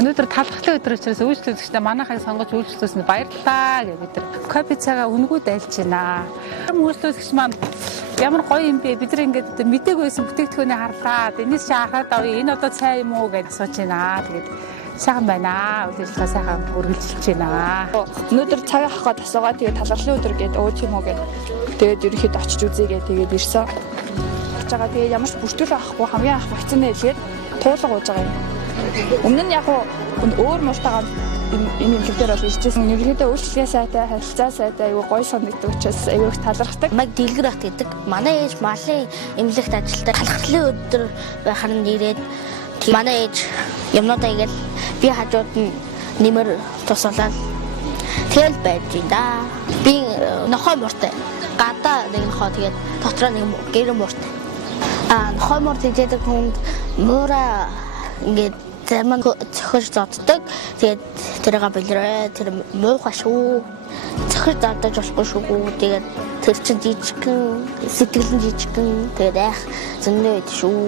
Өнөөдөр талхлын өдөр учраас үйлчлүүлэгчдээ манайхыг сонгож үйлчлүүлсэн баярлалаа гэж бид нар кофе цагаа үнгүүд айлж байна. Үйлчлүүлэгч маань ямар гоё юм бэ? Бид нар ингээд мдэггүй байсан бүтээгдэхүүнийг харлаа. Энэс чи харахад авъя. Энэ одоо цай юм уу гэж асууж байна. Тэгээд сайхан байна. Үйл ажиллагаа сайхан үргэлжилж байна. Өнөөдөр цаг авах гээд асуугаа. Тэгээд талхлын өдөр гээд ууж юм уу гээд тэгээд ерөнхийдөө очиж үзье тэгээд ирсэн. Тэгээд ямар ч бүртгэл авахгүй хамгийн анх вакцины хэлгээд туулга ууж байгаа юм. Өмнө нь яг өөр мууртайгаа энэ имлэгдэр бол ирчихсэн. Ерөнхийдөө үйлчлэгээ сайтай, харилцаа сайтай, айгүй гоё санагддаг учраас айгүй талархдаг. Маг дэлгэр бат гэдэг. Манай ээж малын имлэгт ажилладаг. Талхлын өдөр байхаар нь ирээд манай ээж юмнуудаа игээл би хажууд нь нэмэр тусалаад тэгэл байж байна. Би нохой мууртай. Гадаа нэг нохой тэгээд дотроо нэг гэр мууртай. Нохой муур тэгдэг хүнд муура ингээд заман цохиж зоддог. Тэгээд тэрийг билрээ тэр муухай шүү. Цохиж зодож болохгүй шүү. Тэгээд тэр чинь жижигхэн сэтгэл нь жижигхэн. Тэгээд айх зөндөө байд шүү.